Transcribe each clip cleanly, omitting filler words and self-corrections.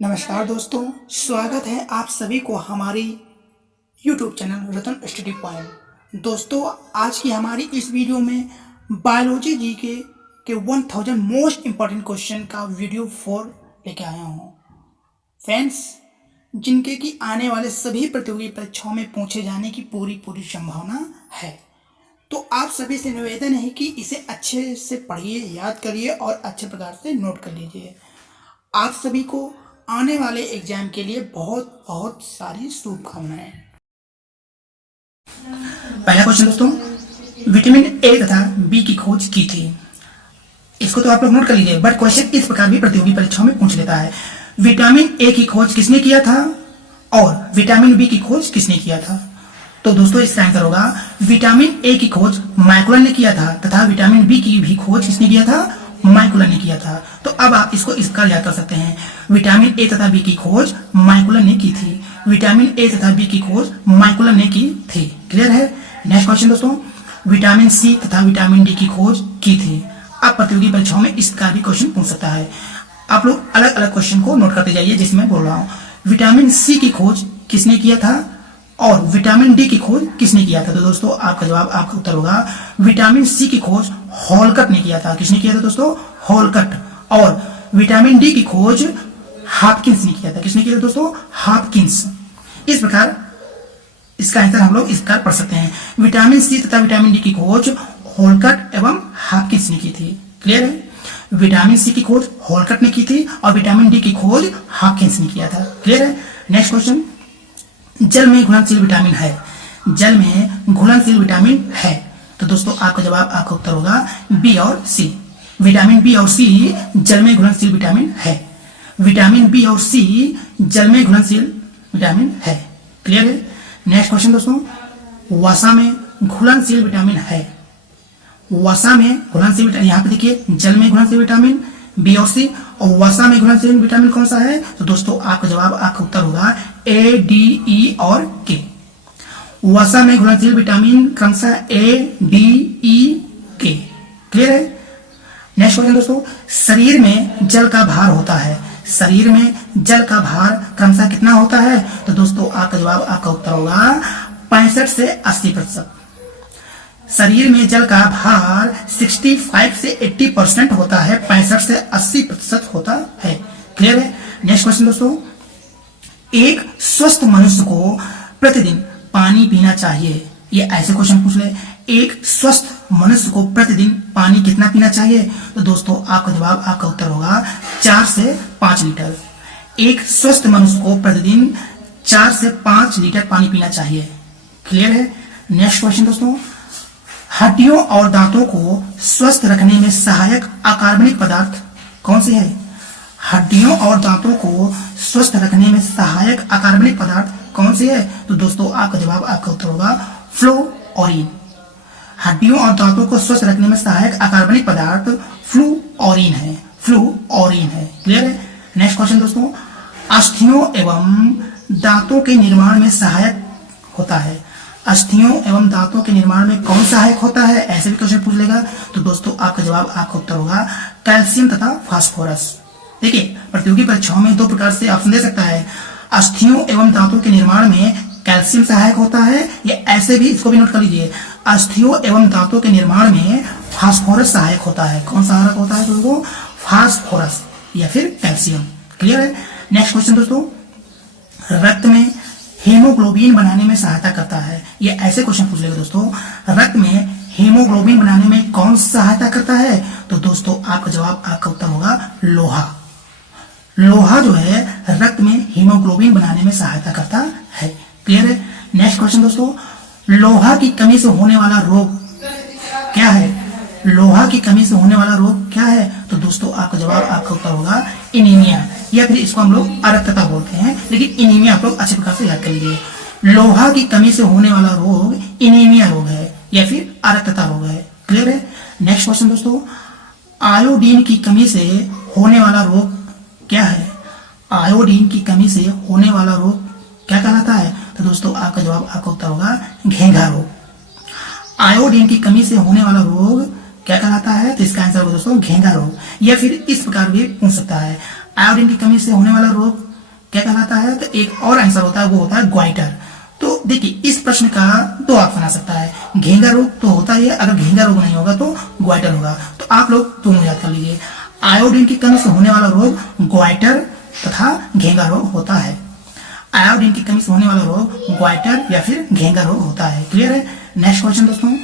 नमस्कार दोस्तों, स्वागत है आप सभी को हमारी YouTube चैनल रतन स्टडी पॉइंट। दोस्तों, आज की हमारी इस वीडियो में बायोलॉजी जी के 1000 मोस्ट इम्पॉर्टेंट क्वेश्चन का वीडियो 4 लेके आया हूँ फ्रेंड्स, जिनके कि आने वाले सभी प्रतियोगी परीक्षाओं में पूछे जाने की पूरी संभावना है। तो आप सभी से निवेदन है कि इसे अच्छे से पढ़िए, याद करिए और अच्छे प्रकार से नोट कर लीजिए। आप सभी को आने वाले एग्जाम के लिए बहुत बहुत सारी शुभकामनाएं। पहला क्वेश्चन दोस्तों, विटामिन ए तथा बी की खोज की थी। इसको तो आप लोग नोट कर लीजिए, बट क्वेश्चन इस प्रकार भी प्रतियोगी परीक्षाओं में पूछ लेता है। विटामिन ए की खोज किसने किया था और विटामिन बी की खोज किसने किया था? तो दोस्तों इसका आंसर होगा विटामिन ए की खोज मैकुलन ने किया था तथा विटामिन बी की भी खोज किसने किया था? मैकुलन ने किया था। तो अब आप इसको इसका याद कर सकते हैं, विटामिन ए तथा बी की खोज मैकुलन ने की थी। विटामिन ए तथा बी की खोज मैकुलन ने की थी। क्लियर है? नेक्स्ट क्वेश्चन दोस्तों, विटामिन सी तथा विटामिन डी की खोज की थी। अब प्रतियोगी परीक्षाओं में इस प्रकार भी क्वेश्चन पूछ सकता है। आप लोग अलग अलग क्वेश्चन को नोट करते जाइए जिसमें बोल रहा हूँ। विटामिन सी की खोज किसने किया था और विटामिन डी की खोज किसने किया था? तो दोस्तों आपका जवाब, आपका उत्तर होगा विटामिन सी की खोज हॉलकट ने किया था। किसने किया था दोस्तों? हॉलकट। और विटामिन डी की खोज हॉपकिंस ने किया था। किसने किया था दोस्तों? हॉपकिंस। इस प्रकार इसका आंसर हम लोग इस प्रकार पढ़ सकते हैं, विटामिन सी तथा विटामिन डी की खोज हॉलकट एवं हॉपकिंस ने की थी। क्लियर है? विटामिन सी की खोज हॉलकट ने की थी और विटामिन डी की खोज हॉपकिंस ने किया था। क्लियर है? नेक्स्ट क्वेश्चन, जल में घुलनशील विटामिन है। जल में घुलनशील विटामिन है। तो दोस्तों आपका जवाब, आपका उत्तर होगा बी और सी। विटामिन बी और सी जल में घुलनशील विटामिन है। विटामिन बी और सी जल में घुलनशील विटामिन है। क्लियर है? नेक्स्ट क्वेश्चन दोस्तों, वसा में घुलनशील विटामिन है। वसा में घुलनशील विटामिन, यहाँ पे देखिए जल में घुलनशील विटामिन बी और सी और वसा में घुलनशील विटामिन कौन सा है? तो दोस्तों आपका जवाब, आपका उत्तर होगा ए, डी, ई और के। वसा में घुलनशील विटामिन क्रमशः ए, डी, ई, के। क्लियर है? नेक्स्ट क्वेश्चन दोस्तों, शरीर में जल का भार होता है। शरीर में जल का भार क्रमशः कितना होता है? तो दोस्तों आपका जवाब, आपका उत्तर होगा 65 से 80%। शरीर में जल का भार 65 से 80% होता है, 65 से 80% होता है। क्लियर है? नेक्स्ट क्वेश्चन दोस्तों, एक स्वस्थ मनुष्य को प्रतिदिन पानी पीना चाहिए। ये ऐसे क्वेश्चन पूछ ले, एक स्वस्थ मनुष्य को प्रतिदिन पानी कितना पीना चाहिए? तो दोस्तों आपका जवाब, आपका उत्तर होगा 4 से 5 लीटर। एक स्वस्थ मनुष्य को प्रतिदिन 4 से 5 लीटर पानी पीना चाहिए। क्लियर है? नेक्स्ट क्वेश्चन दोस्तों, हड्डियों और दांतों को स्वस्थ रखने में सहायक अकार्बनिक पदार्थ कौन से है? हड्डियों और दांतों को स्वस्थ रखने में सहायक अकार्बनिक पदार्थ कौन से है? तो दोस्तों आपका जवाब, आपका उत्तर होगा फ्लोरीन। हड्डियों और दांतों को स्वस्थ रखने में सहायक अकार्बनिक पदार्थ फ्लोरीन है। फ्लोरीन है। क्लियर है? नेक्स्ट क्वेश्चन दोस्तों, अस्थियों एवं दांतों के निर्माण में सहायक होता है। अस्थियों एवं दांतों के निर्माण में कौन सहायक होता है? ऐसे भी क्वेश्चन पूछ लेगा। तो दोस्तों आपका जवाब, आपका उत्तर होगा कैल्शियम तथा फास्फोरस। देखिए प्रतियोगी परीक्षाओं में 2 प्रकार से ऑप्शन दे सकता है, अस्थियों एवं दांतों के निर्माण में कैल्शियम सहायक होता है, या ऐसे भी, इसको भी नोट कर लीजिए, अस्थियों एवं दांतों के निर्माण में फास्फोरस सहायक होता है। कौन सहायक होता है दोस्तों? फास्फोरस या फिर कैल्शियम। क्लियर है? नेक्स्ट क्वेश्चन दोस्तों, रक्त में हीमोग्लोबिन बनाने में सहायता करता है। ये ऐसे क्वेश्चन पूछ लेगा दोस्तों, रक्त में हीमोग्लोबिन बनाने में कौन सहायता करता है? तो दोस्तों आपका जवाब, आपका उत्तर होगा लोहा। लोहा जो है रक्त में हीमोग्लोबिन बनाने में सहायता करता है। क्लियर है? नेक्स्ट क्वेश्चन दोस्तों, लोहा की कमी से होने वाला रोग क्या है? लोहा की कमी से होने वाला रोग क्या है? तो दोस्तों आपका जवाब, आपका उत्तर होगा एनीमिया, या फिर इसको हम लोग अरक्तता बोलते हैं, लेकिन एनीमिया आप लोग अच्छे प्रकार से याद कर लीजिए। लोहा की कमी से होने वाला रोग एनीमिया रोग है या फिर अरक्तता रोग है। क्लियर है? नेक्स्ट क्वेश्चन दोस्तों, आयोडीन की कमी से होने वाला रोग क्या है? आयोडीन की कमी से होने वाला रोग क्या कहलाता है? तो दोस्तों आपका जवाब, आपका उत्तर होगा घेंघा रोग। आयोडीन की कमी से होने वाला रोग क्या कहलाता है? तो इसका आंसर होगा दोस्तों घेंघा रोग, या फिर इस प्रकार भी पूछ सकता है, आयोडीन की कमी से होने वाला रोग क्या कहलाता है? तो एक और आंसर होता है, वो होता है ग्वाइटर। तो देखिए इस प्रश्न का दो ऑप्शन आ सकता है, घेंगा रोग तो होता ही है, अगर घेंगा रोग नहीं होगा तो ग्वाइटर होगा। तो आप लोग दोनों याद कर लीजिए, आयोडीन की कमी से होने वाला रोग ग्वाइटर तथा घेंगा रोग होता है। आयोडीन की कमी से होने वाला रोग ग्वाइटर या फिर घेंगा रोग होता है। क्लियर है? नेक्स्ट क्वेश्चन दोस्तों,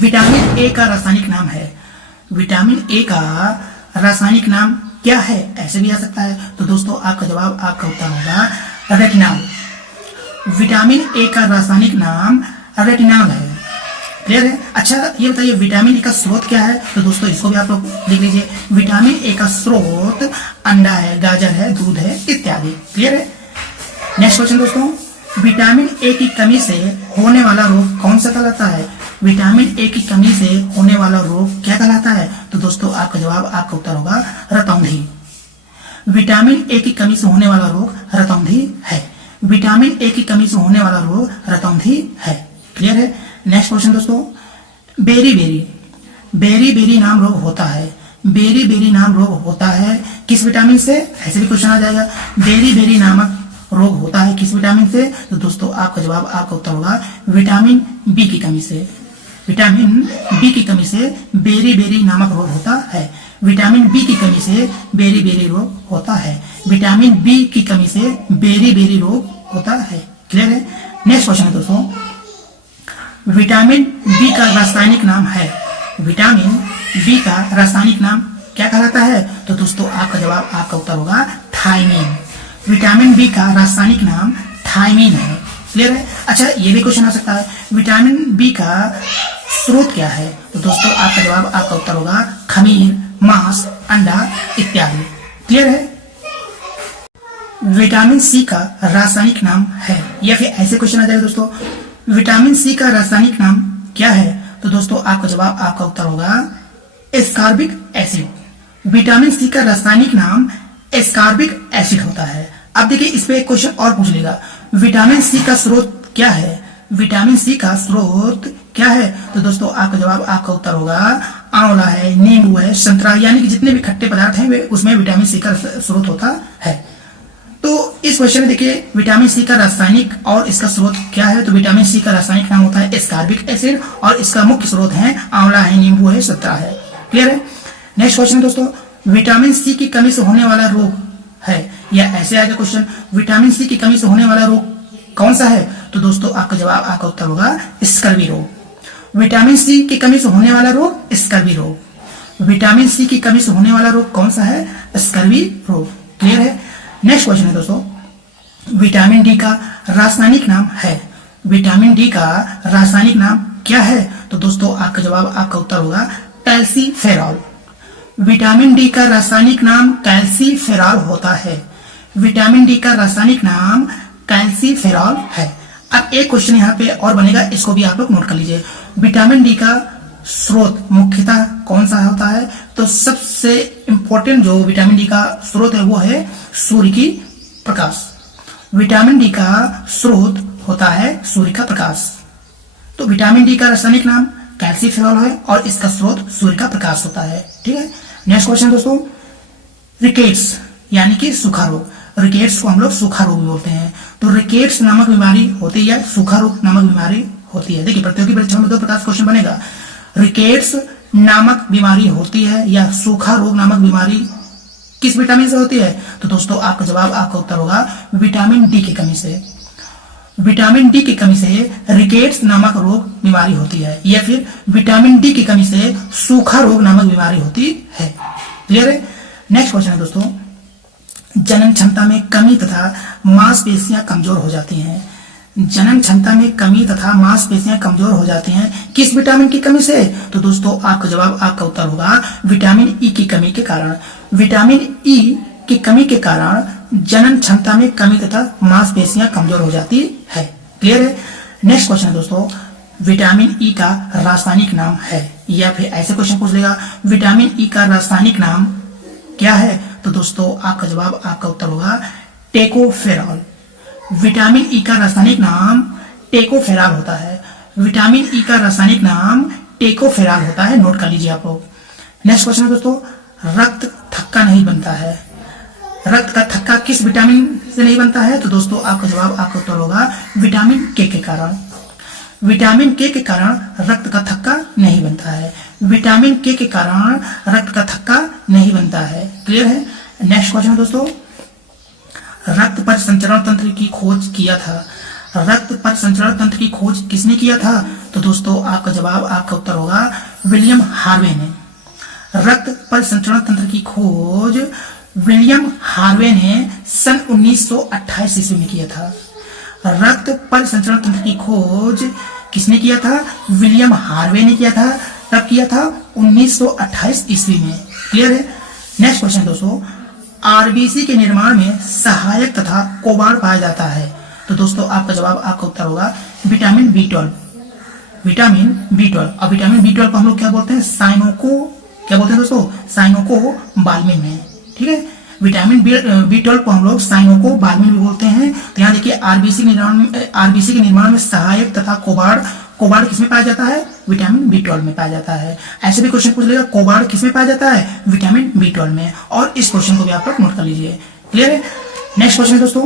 विटामिन ए का रासायनिक नाम है। विटामिन ए का रासायनिक नाम क्या है? ऐसे भी आ सकता है। तो दोस्तों आपका जवाब, आपका उत्तर होगा रेटिनॉल। विटामिन ए का रासायनिक नाम रेटिनॉल है। क्लियर है? अच्छा ये बताइए विटामिन ए का स्रोत क्या है? तो दोस्तों इसको भी आप लोग लिख लीजिए, विटामिन ए का स्रोत अंडा है, गाजर है, दूध है इत्यादि। क्लियर है? नेक्स्ट क्वेश्चन दोस्तों, विटामिन ए की कमी से होने वाला रोग कौन सा कहलाता है? विटामिन ए की कमी से होने वाला रोग क्या कहलाता है? तो दोस्तों आपका जवाब, आपका उत्तर होगा रतौंधी। विटामिन ए की कमी से होने वाला रोग रतौंधी है। विटामिन ए की कमी से होने वाला रोग रतौंधी है। क्लियर है? नेक्स्ट क्वेश्चन दोस्तों, बेरी बेरी। बेरी बेरी नाम रोग होता है। बेरी बेरी नाम रोग होता है किस विटामिन से? ऐसे भी क्वेश्चन आ जाएगा। बेरी बेरी नामक रोग होता है किस विटामिन से? तो दोस्तों आपका जवाब, आपका उत्तर होगा विटामिन बी की कमी से। विटामिन बी की कमी से बेरी बेरी नामक रोग होता है। विटामिन बी की कमी से बेरी बेरी रोग होता है। विटामिन बी की कमी से बेरी बेरी रोग होता है। क्लियर है? नेक्स्ट क्वेश्चन है दोस्तों, विटामिन बी का रासायनिक नाम है। विटामिन बी का रासायनिक नाम क्या कहलाता है? तो दोस्तों आपका जवाब, आपका उत्तर होगा थायमीन। विटामिन बी का रासायनिक नाम थायमीन है। क्लियर है? अच्छा ये भी क्वेश्चन आ सकता है, विटामिन बी का स्रोत क्या है? तो दोस्तों आपका जवाब, आपका उत्तर होगा खमीर, मांस, अंडा इत्यादि। क्लियर है? विटामिन सी का रासायनिक नाम है, या फिर ऐसे क्वेश्चन आ जाएगा दोस्तों, विटामिन सी का रासायनिक नाम क्या है? तो दोस्तों आपका जवाब, आपका उत्तर होगा एस्कॉर्बिक एसिड। विटामिन सी का रासायनिक नाम एस्कॉर्बिक एसिड होता है। अब देखिए इस पे एक क्वेश्चन और पूछ लेगा, विटामिन सी का स्रोत क्या है? विटामिन सी का स्रोत क्या है? तो दोस्तों आपका जवाब, आपका उत्तर होगा आंवला है, नींबू है, संतरा, यानी कि जितने भी खट्टे पदार्थ हैं वे उसमें विटामिन सी का स्रोत होता है। तो इस क्वेश्चन में देखिए विटामिन सी का रासायनिक और इसका स्रोत क्या है? तो विटामिन सी का रासायनिक नाम होता है एस्कॉर्बिक एसिड और इसका मुख्य स्रोत है आंवला है, नींबू है, संतरा है। क्लियर है? नेक्स्ट क्वेश्चन दोस्तों, विटामिन सी की कमी से होने वाला रोग है, या ऐसे आएगा क्वेश्चन, विटामिन सी की कमी से होने वाला रोग कौन सा है? तो दोस्तों आपका जवाब, आपका उत्तर होगा स्कर्वी रोग। विटामिन सी की कमी से होने वाला रोग स्कर्वी रोग। विटामिन सी की कमी से होने वाला रोग कौन सा है? स्कर्वी रोग। क्लियर है? नेक्स्ट क्वेश्चन है दोस्तों, विटामिन डी का रासायनिक नाम है। विटामिन डी का रासायनिक नाम क्या है? तो दोस्तों आपका जवाब, आपका उत्तर होगा कैल्सीफेरॉल। विटामिन डी का रासायनिक नाम कैल्सीफेरॉल होता है। विटामिन डी का रासायनिक नाम कैल्सीफेरॉल है। अब एक क्वेश्चन यहाँ पे और बनेगा, इसको भी आप लोग नोट कर लीजिए, विटामिन डी का स्रोत मुख्यतः कौन सा होता है? तो सबसे इंपॉर्टेंट जो विटामिन डी का स्रोत है वो है सूर्य की प्रकाश। विटामिन डी का स्रोत होता है सूर्य का प्रकाश। तो विटामिन डी का रासायनिक नाम कैल्सीफेरॉल है और इसका स्रोत सूर्य का प्रकाश होता है। ठीक है? नेक्स्ट क्वेश्चन दोस्तों, रिकेट्स यानी कि सूखा रोग। रिकेट्स को हम लोग सूखा रोग भी बोलते हैं। तो रिकेट्स नामक बीमारी होती है, सूखा रोग नामक बीमारी होती है। देखिए प्रतियोगी परीक्षा में दो प्रकार का क्वेश्चन बनेगा, रिकेट्स नामक बीमारी होती है या सूखा रोग नामक बीमारी किस विटामिन से होती है? तो दोस्तों आपका जवाब, आपका उत्तर होगा विटामिन डी की कमी से। विटामिन डी की कमी से रिकेट्स नामक रोग बीमारी होती है, या फिर विटामिन डी की कमी से सूखा रोग नामक बीमारी होती है। क्लियर है? नेक्स्ट क्वेश्चन है दोस्तों, जनन क्षमता में कमी तथा मांसपेशियां कमजोर हो जाती हैं। जनन क्षमता में कमी तथा मांसपेशियां कमजोर हो जाती हैं किस विटामिन की कमी से? तो दोस्तों आपका जवाब, आपका उत्तर होगा विटामिन ई की कमी के कारण। विटामिन ई की कमी के कारण जनन क्षमता में कमी तथा मांसपेशियां कमजोर हो जाती है। क्लियर है? नेक्स्ट क्वेश्चन है दोस्तों, विटामिन ई का रासायनिक नाम है, या फिर ऐसे क्वेश्चन पूछ लेगा, विटामिन ई का रासायनिक नाम क्या है? तो दोस्तों आपका जवाब, आपका उत्तर होगा टेकोफेरॉल। विटामिन ई का रासायनिक नाम टेकोफेरॉल होता है। विटामिन ई का रासायनिक नाम टेकोफेरॉल होता है, नोट कर लीजिए आप लोग। नेक्स्ट क्वेश्चन है दोस्तों, रक्त थक्का नहीं बनता है। रक्त का थक्का किस विटामिन से नहीं बनता है? तो दोस्तों आपका जवाब, आपका उत्तर होगा विटामिन के कारण। विटामिन के कारण रक्त का थक्का नहीं बनता है। विटामिन के कारण रक्त का थक्का नहीं बनता है। क्लियर है? नेक्स्ट क्वेश्चन दोस्तों, रक्त पर संचरण तंत्र की खोज किया था। रक्त पर संचरण तंत्र की खोज किसने किया था? तो दोस्तों आपका जवाब, आपका उत्तर होगा विलियम हार्वे ने। रक्त पर संचरण तंत्र की खोज विलियम हार्वे ने सन 1928 ईस्वी में किया था। रक्त पर संचरण तंत्र की खोज किसने किया था? विलियम हार्वे ने किया था। तब किया था 1928 ईस्वी में। क्लियर है? नेक्स्ट क्वेश्चन दोस्तों, आरबीसी के निर्माण में सहायक तथा कोबाड़ पाया जाता है। तो दोस्तों आपका जवाब, आपका उत्तर होगा विटामिन B12। Vitamin B12। अब विटामिन B12 को हम लोग क्या बोलते हैं? साइनोको, क्या बोलते हैं दोस्तों? साइनोको बाल्मिन में। ठीक है, विटामिन B12 को हम लोग साइनोको बाल्मिन भी बोलते हैं। तो यहाँ देखिए आरबीसी के निर्माण में सहायक तथा कोबाड़ किसमें पाया जाता है? विटामिन B12 में पाया जाता है। ऐसे भी क्वेश्चन पूछ लेगा, कोबाड़ किसमें पाया जाता है? विटामिन B12 में। और इस क्वेश्चन को भी आप लोग नोट कर लीजिए। क्लियर है? नेक्स्ट क्वेश्चन दोस्तों,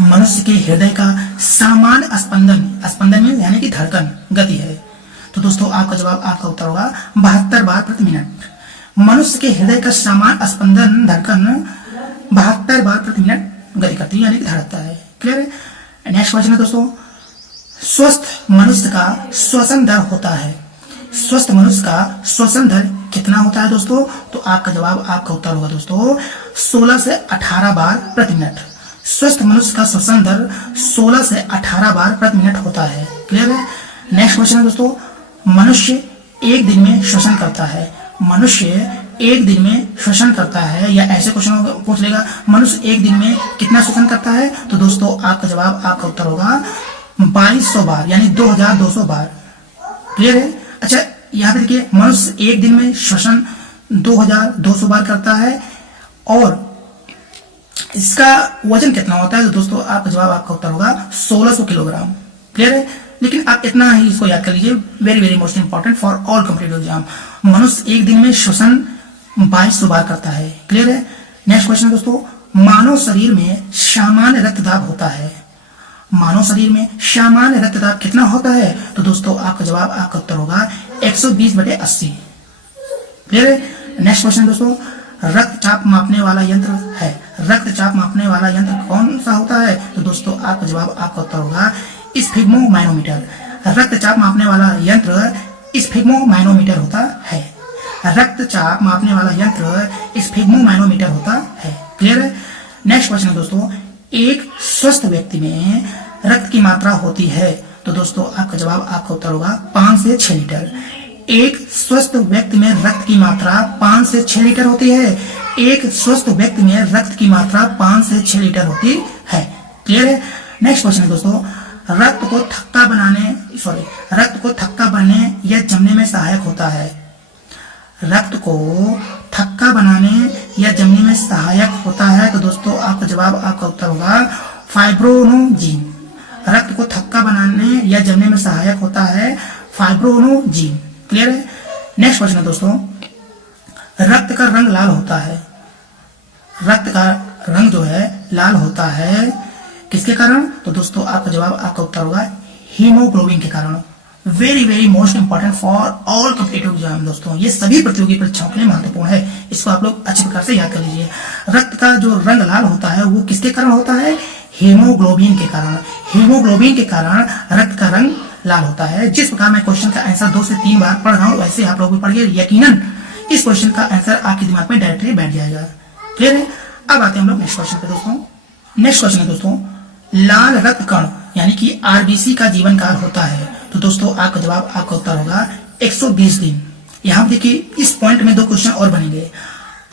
मनुष्य के हृदय का सामान्य स्पंदन में यानी कि धड़कन, गति है। तो दोस्तों आपका जवाब, आपका उत्तर होगा 72 बार प्रति मिनट। मनुष्य के हृदय का सामान्य स्पंदन, धड़कन 72 बार प्रति मिनट गति करती है यानी कि धड़कता है। क्लियर है? नेक्स्ट क्वेश्चन है दोस्तों, स्वस्थ मनुष्य का श्वसन दर होता है। स्वस्थ मनुष्य का श्वसन दर कितना होता है दोस्तों? तो आपका जवाब, आपका उत्तर होगा दोस्तों 16 से 18 बार प्रति मिनट। स्वस्थ मनुष्य का श्वसन दर 16 से 18 बार प्रति मिनट होता है। क्लियर है? नेक्स्ट क्वेश्चन है दोस्तों, मनुष्य एक दिन में श्वसन करता है। मनुष्य एक दिन में श्वसन करता है, या ऐसे क्वेश्चन पूछ लेगा मनुष्य एक दिन में कितना श्वसन करता है? तो दोस्तों आपका जवाब, आपका उत्तर होगा 2200 बार यानी 2200 बार। क्लियर है? अच्छा यहाँ पे देखिए, मनुष्य एक दिन में श्वसन 2200 बार करता है और इसका वजन कितना होता है? तो दोस्तों आपका जवाब, आपका उत्तर होगा 1600 किलोग्राम। क्लियर है? लेकिन आप इतना ही इसको याद कर लीजिए, very very most important for all competitive exam. मनुष्य एक दिन में श्वसन 2200 बार करता है। क्लियर है? नेक्स्ट क्वेश्चन दोस्तों, मानव शरीर में सामान्य रक्तदाब होता है। मानव शरीर में सामान्य रक्तदाब कितना होता है? तो दोस्तों आपका जवाब, आपका उत्तर होगा 120/80। क्लियर है? नेक्स्ट क्वेश्चन दोस्तों, रक्तचाप मापने वाला यंत्र है। रक्तचाप मापने वाला यंत्र कौन सा होता है? तो दोस्तों आपका जवाब, आपका उत्तर होगा स्फिग्मोमाइनोमीटर। रक्तचाप मापने वाला यंत्र स्फिग्मोमाइनोमीटर होता है। रक्तचाप मापने वाला यंत्र स्फिग्मोमाइनोमीटर होता है। क्लियर है? नेक्स्ट क्वेश्चन है दोस्तों, एक स्वस्थ व्यक्ति में रक्त की मात्रा होती है। तो दोस्तों आपका जवाब, आपका उत्तर होगा 5 से 6 लीटर। एक स्वस्थ व्यक्ति में रक्त की मात्रा 5 से 6 लीटर होती है। एक स्वस्थ व्यक्ति में रक्त की मात्रा 5 से 6 लीटर होती है। क्लियर है? नेक्स्ट क्वेश्चन है दोस्तों, रक्त को थक्का बनने या जमने में सहायक होता है। रक्त को थक्का बनाने या जमने में सहायक होता है। तो दोस्तों आपका जवाब, आपका उत्तर होगा फाइब्रोनोजीन। रक्त को थक्का बनाने या जमने में सहायक होता है फाइब्रोनोजीन। क्लियर है? नेक्स्ट क्वेश्चन है दोस्तों, रक्त का रंग लाल होता है। रक्त का रंग जो है लाल होता है किसके कारण? तो दोस्तों आपका जवाब, आपका उत्तर होगा हीमोग्लोबिन के कारण। Very very most important for all competitive exam दोस्तों, ये सभी प्रतियोगी परीक्षाओं के लिए महत्वपूर्ण है। इसको आप लोग अच्छी प्रकार से याद कर लीजिए। रक्त का जो रंग लाल होता है वो किसके कारण होता है? हीमोग्लोबिन के कारण। हीमोग्लोबिन के कारण रक्त का रंग लाल होता है। जिस प्रकार मैं क्वेश्चन का आंसर 2 से 3 बार पढ़ रहा हूँ, वैसे आप लोग भी पढ़िए, यकीनन इस क्वेश्चन का आंसर आपके दिमाग में डायरेक्टली बैठ जाएगा। क्लियर है? अब आते हैं हम लोग नेक्स्ट क्वेश्चन पे दोस्तों। नेक्स्ट क्वेश्चन है दोस्तों, लाल रक्त कण यानी कि आरबीसी का जीवन काल होता है। तो दोस्तों आपका जवाब, आपका उत्तर होगा 120 दिन। यहाँ देखिए इस पॉइंट में 2 क्वेश्चन और बनेंगे।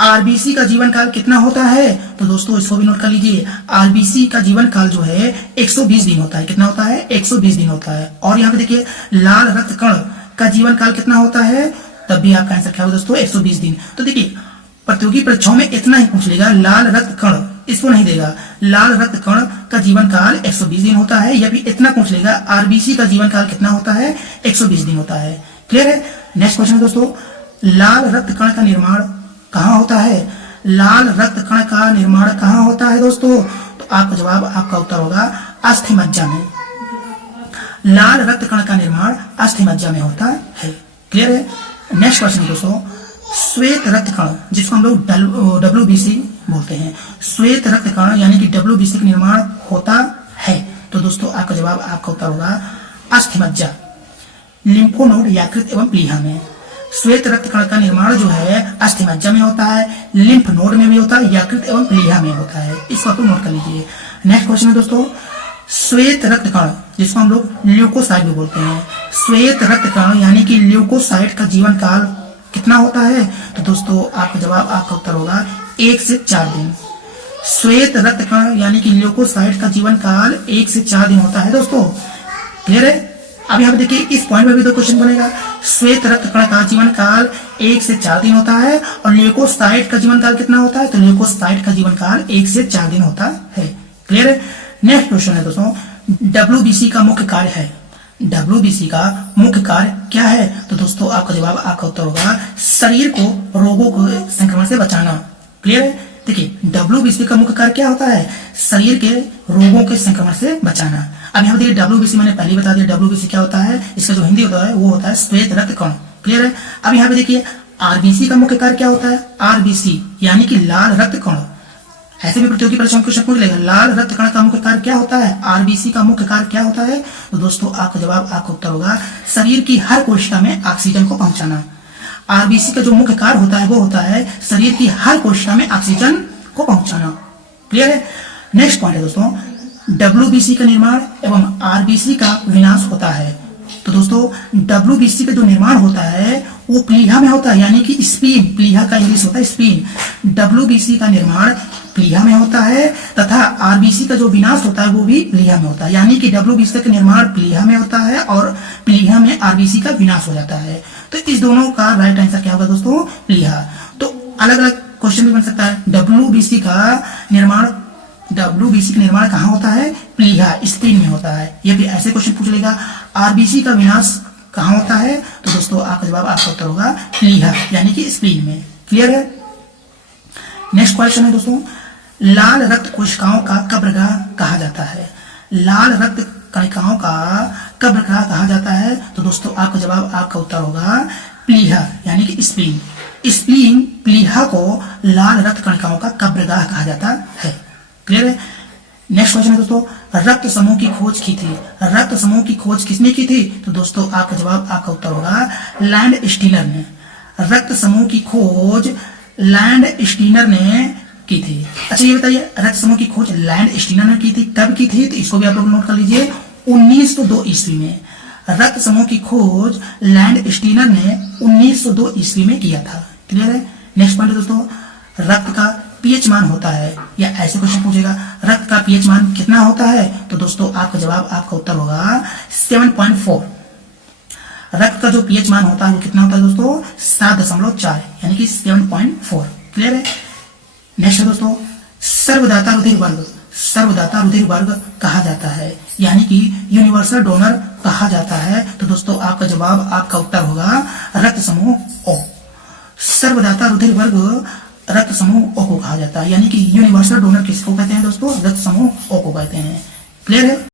आरबीसी का जीवन काल कितना होता है? तो दोस्तों इसको भी नोट कर लीजिए। आरबीसी का जीवन काल जो है 120 दिन होता है। कितना होता है? 120 दिन होता है। और यहाँ पे देखिए लाल रक्त कण का जीवन काल कितना होता है? तब भी आपका आंसर क्या होगा दोस्तों? 120 दिन। तो देखिए प्रतियोगी परीक्षाओं में इतना ही पूछ लेगा, लाल रक्त कण, इसको नहीं देगा। लाल रक्त कण का जीवन काल 120 दिन होता है, या फिर इतना पूछ लेगा आरबीसी का जीवन काल कितना होता है? 120 दिन होता है। क्लियर है? नेक्स्ट क्वेश्चन दोस्तों, लाल रक्त कण का निर्माण कहाँ होता है? लाल रक्त कण का निर्माण कहाँ होता है दोस्तों? तो आपका जवाब, आपका उत्तर होगा अस्थि मज्जा में। लाल रक्त कण का निर्माण अस्थि मज्जा में होता है। क्लियर है? नेक्स्ट क्वेश्चन दोस्तों, श्वेत रक्त कण जिसको हम लोग WBC बोलते हैं, श्वेत रक्त कण यानी कि WBC का निर्माण होता है। तो दोस्तों आपका जवाब, आपका उत्तर होगा अस्थि मज्जा, लिम्फोनोड, यकृत एवं प्लीहा में। श्वेत रक्त कण का निर्माण जो है अस्थि मज्जा में होता है, लिम्फ नोड में भी होता है, यकृत एवं प्लीहा में होता है। इसको आप नोट कर लीजिए। नेक्स्ट क्वेश्चन है दोस्तों, श्वेत रक्त कण जिसको हम लोग ल्यूकोसाइट भी बोलते हैं, श्वेत रक्त कण यानी कि ल्यूकोसाइट का जीवन काल कितना होता है? तो दोस्तों आपका जवाब, आपका उत्तर होगा 1 से 4 दिन। श्वेत रक्त कण यानी कि ल्यूकोसाइट का जीवन काल 1 से 4 दिन होता है दोस्तों। क्लियर है? अब यहाँ पे देखिए, इस पॉइंट में भी 2 क्वेश्चन बनेगा। श्वेत रक्त कण का जीवन काल 1 से 4 दिन होता है और ल्यूकोसाइट का जीवन काल कितना होता है? तो ल्यूकोसाइट का जीवन काल 1 से 4 दिन होता है। क्लियर है? नेक्स्ट क्वेश्चन है दोस्तों, WBC का मुख्य कार्य है। WBC का मुख्य कार्य क्या है? तो दोस्तों आपका जवाब, आपका उत्तर होगा शरीर को रोगों के संक्रमण से बचाना। क्लियर है? देखिए, WBC का मुख्य कार्य क्या होता है? शरीर के रोगों के संक्रमण से बचाना। अब यहाँ देखिए, WBC मैंने पहले बता दिया WBC क्या होता है। इसका जो हिंदी होता है वो होता है श्वेत रक्त कण। क्लियर है? अब यहाँ पे देखिए, RBC का मुख्य कार्य क्या होता है? RBC यानी कि लाल रक्त कण। ऐसे भी प्रतियोगी परीक्षा में क्वेश्चन पूछ लेगा, लाल रक्त कण का मुख्य कार्य क्या होता है? RBC का मुख्य कार्य क्या होता है? तो दोस्तों आपका जवाब, आपका उत्तर होगा शरीर की हर कोशिका में ऑक्सीजन को पहुंचाना। RBC का जो मुख्य कार्य होता है वो होता है शरीर की हर कोशिका में ऑक्सीजन को पहुंचाना। क्लियर है? नेक्स्ट पॉइंट है दोस्तों, WBC का निर्माण एवं RBC का विनाश होता है। तो दोस्तों WBC का जो निर्माण होता है वो प्लीहा में होता है, यानी कि स्पीन, प्लीहा का इंग्लिश होता है स्पीन। WBC का निर्माण प्लीहा में होता है तथा RBC का जो विनाश होता है वो भी प्लीहा में होता है, यानी कि WBC का निर्माण प्लीहा में होता है और प्लीहा में RBC का विनाश हो जाता है। तो इस दोनों का राइट आंसर क्या होगा दोस्तों? प्लीहा। तो अलग अलग क्वेश्चन भी बन सकता है। WBC का निर्माण कहाँ होता है? प्लीहा, स्पीन में होता है। ये भी ऐसे क्वेश्चन पूछ लेगा। RBC का विनाश कहाँ होता है? तो दोस्तों आपका जवाब, आपका उत्तर होगा प्लीहा यानी कि स्पीन में। क्लियर है? नेक्स्ट क्वेश्चन है दोस्तों, लाल रक्त कोशिकाओं का कब्रगाह कहा जाता है। लाल रक्त कणिकाओं का कब्रगाह कहा जाता है। तो दोस्तों आपका जवाब, आपका उत्तर होगा प्लीहा यानी कि स्प्लीन। स्प्लीन, प्लीहा को लाल रक्त कणिकाओं का कब्रगाह कहा जाता है। क्लियर है? नेक्स्ट क्वेश्चन है दोस्तों, रक्त समूह की खोज की थी। रक्त समूह की खोज किसने की थी? तो दोस्तों आपका जवाब, आपका उत्तर होगा लैंड स्टीनर ने। रक्त समूह की खोज लैंड स्टीनर ने की थी। अच्छा ये बताइए, रक्त समूह की खोज लैंड स्टीनर ने की थी, कब की थी? तो इसको भी आप लोग नोट कर लीजिए, 1902 ईस्वी में। रक्त समूह की खोज लैंड स्टीनर ने 1902 ईस्वी में किया था। क्लियर है? नेक्स्ट पॉइंट दोस्तों, रक्त का पीएच मान होता है, या ऐसे क्वेश्चन पूछेगा रक्त का पीएच मान कितना होता है? तो दोस्तों आपका जवाब, आपका उत्तर होगा 7.4। रक्त का जो पीएच मान होता है वो कितना होता है दोस्तों? 7.4 यानी कि 7.4। क्लियर है? नेक्स्ट है दोस्तों, सर्वदाता रुधिर वर्ग। सर्वदाता रुधिर वर्ग कहा जाता है, यानी कि यूनिवर्सल डोनर कहा जाता है। तो दोस्तों आपका जवाब, आपका उत्तर होगा रक्त समूह ओ। सर्वदाता रुधिर वर्ग रक्त समूह ओ को कहा जाता है, यानी कि यूनिवर्सल डोनर किसको कहते हैं दोस्तों? रक्त समूह ओ को कहते हैं। क्लियर है?